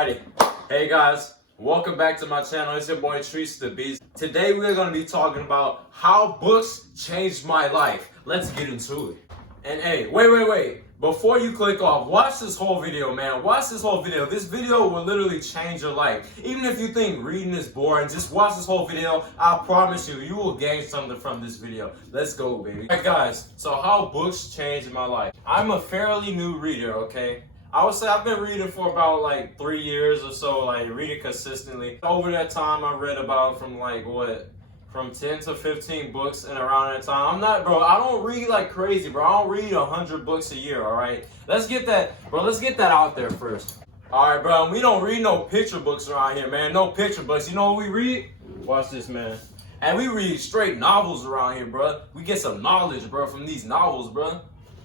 Alrighty, hey guys, welcome back to my channel. It's your boy Trees the Beast. Today we're going to be talking about how books changed my life. Let's get into it. And hey, wait. Before you click off, watch this whole video, man. Watch this whole video. This video will literally change your life. Even if you think reading is boring, just watch this whole video. I promise you, you will gain something from this video. Let's go, baby. Alright guys, so how books changed my life. I'm a fairly new reader, okay? I would say I've been reading for about like 3 years or so, like reading consistently. Over that time, I read about from 10 to 15 books and around that time. I don't read like crazy, bro. I don't read 100 books a year, all right? Let's get that out there first. All right, bro, we don't read no picture books around here, man. No picture books. You know what we read? Watch this, man. And we read straight novels around here, bro. We get some knowledge, bro, from these novels, bro.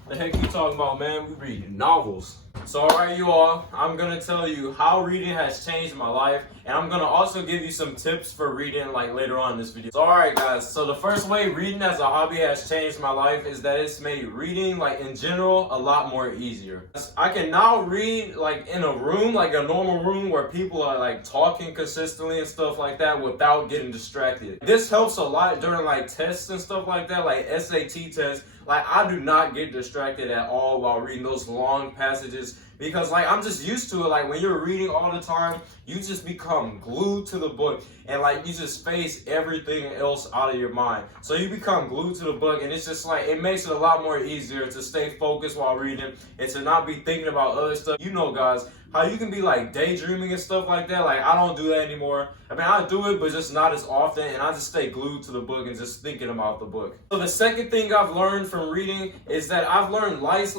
The heck you talking about, man? We read novels. So alright you all, I'm gonna tell you how reading has changed my life, and I'm gonna also give you some tips for reading like later on in this video. So alright guys, so the first way reading as a hobby has changed my life is that it's made reading like in general a lot more easier. I can now read like in a room, like a normal room where people are like talking consistently and stuff like that without getting distracted. This helps a lot during like tests and stuff like that, like SAT tests. Like, I do not get distracted at all while reading those long passages because, like, I'm just used to it. Like, when you're reading all the time, you just become glued to the book and, like, you just face everything else out of your mind. So you become glued to the book, and it's just, like, it makes it a lot more easier to stay focused while reading and to not be thinking about other stuff. You know, guys, how you can be, like, daydreaming and stuff like that. Like, I don't do that anymore. I mean, I do it, but just not as often, and I just stay glued to the book and just thinking about the book. So the second thing I've learned from reading is that I've learned life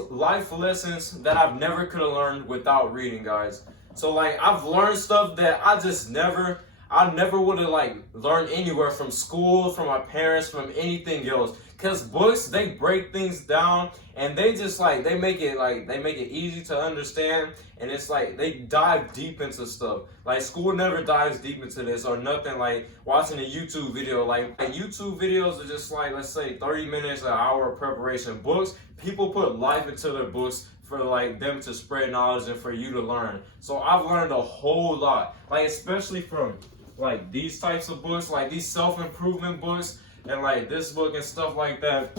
lessons that I've never could have learned without reading, guys. So, like, I've learned stuff that I never would have, like, learned anywhere from school, from my parents, from anything else. Because books, they break things down, and they just, like, they make it easy to understand, and it's like, they dive deep into stuff. Like, school never dives deep into this, or nothing like watching a YouTube video. Like YouTube videos are just like, let's say 30 minutes, an hour of preparation. Books, people put life into their books for like them to spread knowledge and for you to learn. So I've learned a whole lot, like especially from like these types of books, like these self-improvement books and like this book and stuff like that.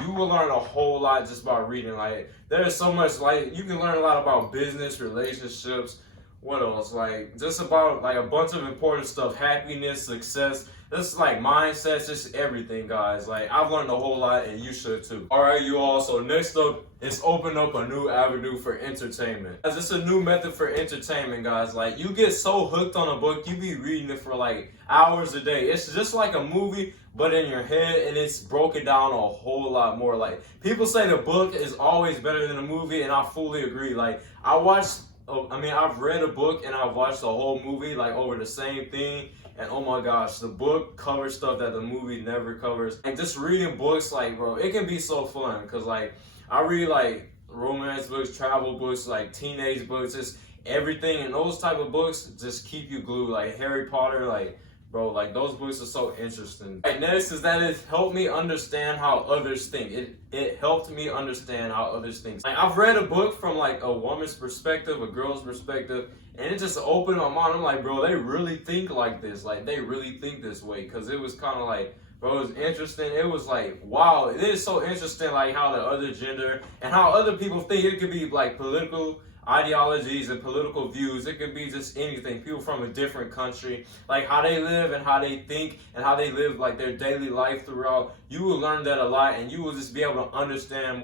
You will learn a whole lot just by reading. Like, there's so much, like, you can learn a lot about business, relationships, what else? Like, just about, like, a bunch of important stuff, happiness, success, just, like, mindsets, just everything, guys. Like, I've learned a whole lot, and you should, too. All right, you all, so next up, it's open up a new avenue for entertainment. It's a new method for entertainment, guys. Like, you get so hooked on a book, you be reading it for, like, hours a day. It's just like a movie, but in your head, and it's broken down a whole lot more. Like, people say the book is always better than the movie, and I fully agree. Like, I've read a book and I've watched the whole movie, like, over the same thing, and oh my gosh, the book covers stuff that the movie never covers. And just reading books, like, bro, it can be so fun, because, like, I read, like, romance books, travel books, like, teenage books, just everything, and those type of books just keep you glued. Like, Harry Potter, like, bro, like, those books are so interesting. Right, next is that it helped me understand how others think. It helped me understand how others think. Like, I've read a book from, like, a woman's perspective, a girl's perspective, and it just opened my mind. I'm like, bro, they really think like this. Like, they really think this way. Because it was kind of like, bro, it was interesting. It was like, wow, it is so interesting, like, how the other gender and how other people think. It could be, like, political ideologies and political views. It could be just anything. People from a different country, like how they live and how they think and how they live like their daily life throughout. You will learn that a lot, and you will just be able to understand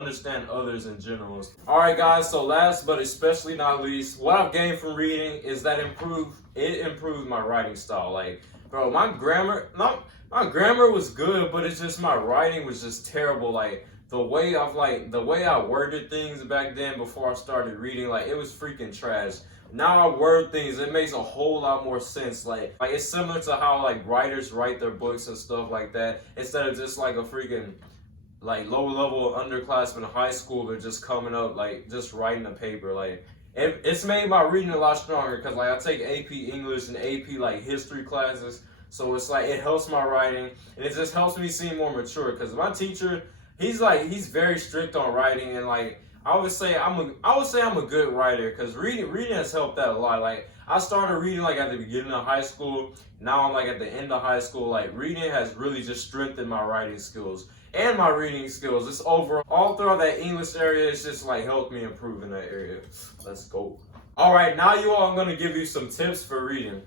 others in general. All right, guys. So last but especially not least, what I've gained from reading is that it improved my writing style. Like, bro, my grammar was good, but it's just my writing was just terrible. Like, the way I worded things back then before I started reading, like, it was freaking trash. Now I word things, it makes a whole lot more sense. Like it's similar to how, like, writers write their books and stuff like that, instead of just like a freaking, like, low level underclassmen in high school, they're just coming up, like, just writing a paper. Like, it's made my reading a lot stronger, because, like, I take AP English and AP, like, history classes, so it's like, it helps my writing, and it just helps me seem more mature, because my teacher, he's very strict on writing, and, like, I would say I'm a good writer, because reading has helped that a lot. Like, I started reading like at the beginning of high school. Now I'm like at the end of high school. Like reading has really just strengthened my writing skills and my reading skills. It's overall all throughout that English area. It's just like helped me improve in that area. Let's go. All right, now you all, I'm gonna give you some tips for reading.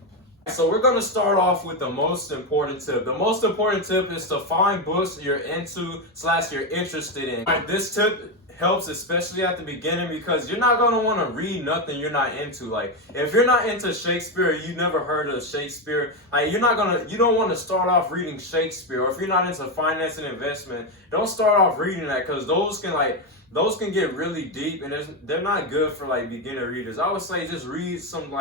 So we're gonna start off with the most important tip. The most important tip is to find books you're into / you're interested in. All right, this tip helps especially at the beginning because you're not gonna want to read nothing you're not into. Like if you're not into Shakespeare, you never heard of Shakespeare, like you don't want to start off reading Shakespeare. Or if you're not into finance and investment, don't start off reading that because those can get really deep and they're not good for like beginner readers. I would say just read some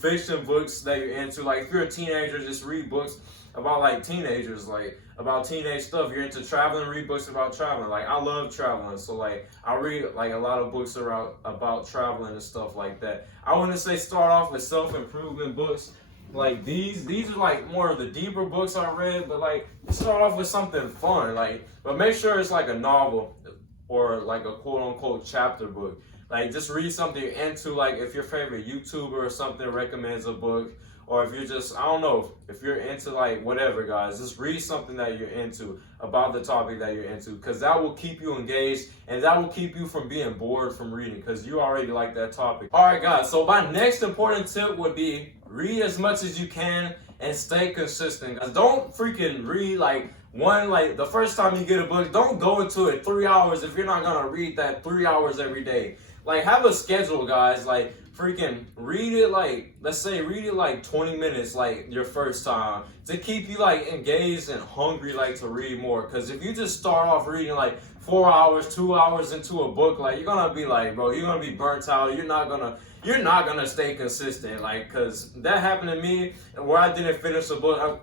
fiction books that you're into. Like if you're a teenager, just read books about like teenagers, like about teenage stuff. You're into traveling, read books about traveling. Like I love traveling, so like I read like a lot of books about traveling and stuff like that. I wouldn't say start off with self-improvement books. Like these are like more of the deeper books I read, but like start off with something fun. Like, but make sure it's like a novel or like a quote-unquote chapter book. Like just read something you're into. Like if your favorite YouTuber or something recommends a book, or if you're just, I don't know, if you're into like whatever, guys, just read something that you're into about the topic that you're into, because that will keep you engaged and that will keep you from being bored from reading because you already like that topic. All right, guys, so my next important tip would be read as much as you can and stay consistent. Don't freaking read like the first time you get a book, don't go into it 3 hours if you're not gonna read that 3 hours every day. Like have a schedule, guys. Like freaking read it, like let's say read it like 20 minutes like your first time to keep you like engaged and hungry like to read more. Because if you just start off reading like 4 hours, 2 hours into a book, like you're gonna be like, bro, you're gonna be burnt out. You're not gonna stay consistent. Like, because that happened to me where I didn't finish a book.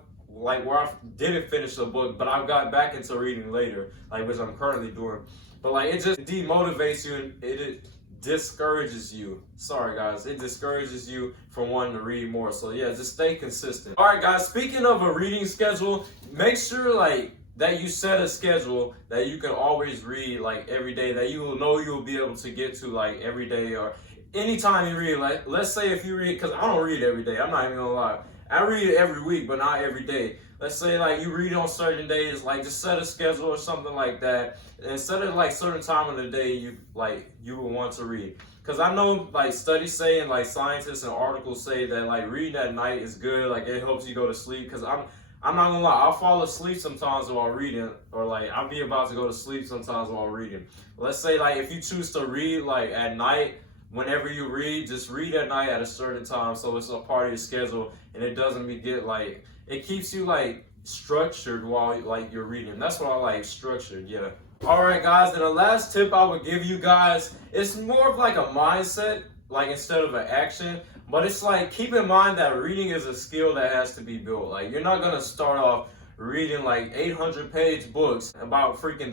But I got back into reading later, like which I'm currently doing. But like it just demotivates you and it discourages you. Sorry guys, it discourages you from wanting to read more. So yeah, just stay consistent. All right guys, speaking of a reading schedule, make sure like that you set a schedule that you can always read like every day, that you will know you'll be able to get to like every day or anytime you read. Like let's say if you read, because I don't read every day, I'm not even gonna lie. I read it every week, but not every day. Let's say like you read on certain days, like just set a schedule or something like that, and set it like certain time of the day you will want to read. Because I know like studies say and like scientists and articles say that like reading at night is good, like it helps you go to sleep. Because I'm not gonna lie, I'll fall asleep sometimes while reading, or like I'll be about to go to sleep sometimes while reading. Let's say like if you choose to read like at night, whenever you read, just read at night at a certain time so it's a part of your schedule and it doesn't get like, it keeps you like structured while like you're reading. That's what I like, structured, yeah. All right guys, and the last tip I would give you guys, it's more of like a mindset, like instead of an action, but it's like keep in mind that reading is a skill that has to be built. Like you're not gonna start off reading like 800-page books about freaking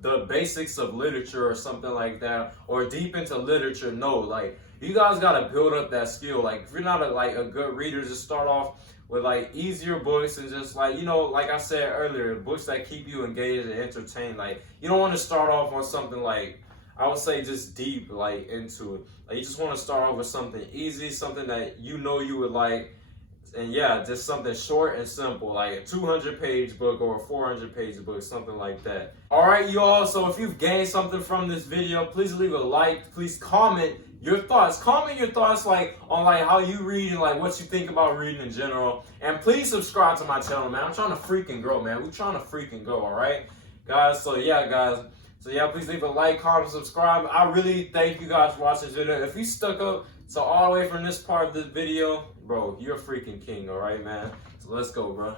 the basics of literature or something like that, or deep into literature. No, like you guys gotta build up that skill. Like if you're not a good reader, just start off with like easier books and just like, you know, like I said earlier, books that keep you engaged and entertained. Like you don't want to start off on something like, I would say just deep like into it. Like you just want to start off with something easy, something that you know you would like. And yeah, just something short and simple, like a 200-page book or a 400-page book, something like that. All right, you all, so if you've gained something from this video, please leave a like, please comment your thoughts. Comment your thoughts like on like how you read and like what you think about reading in general. And please subscribe to my channel, man. I'm trying to freaking grow, man. We're trying to freaking grow, all right? Guys, so yeah, guys. So yeah, please leave a like, comment, subscribe. I really thank you guys for watching this video. If you stuck up so all the way from this part of this video, bro, you're a freaking king, all right, man? So let's go, bro.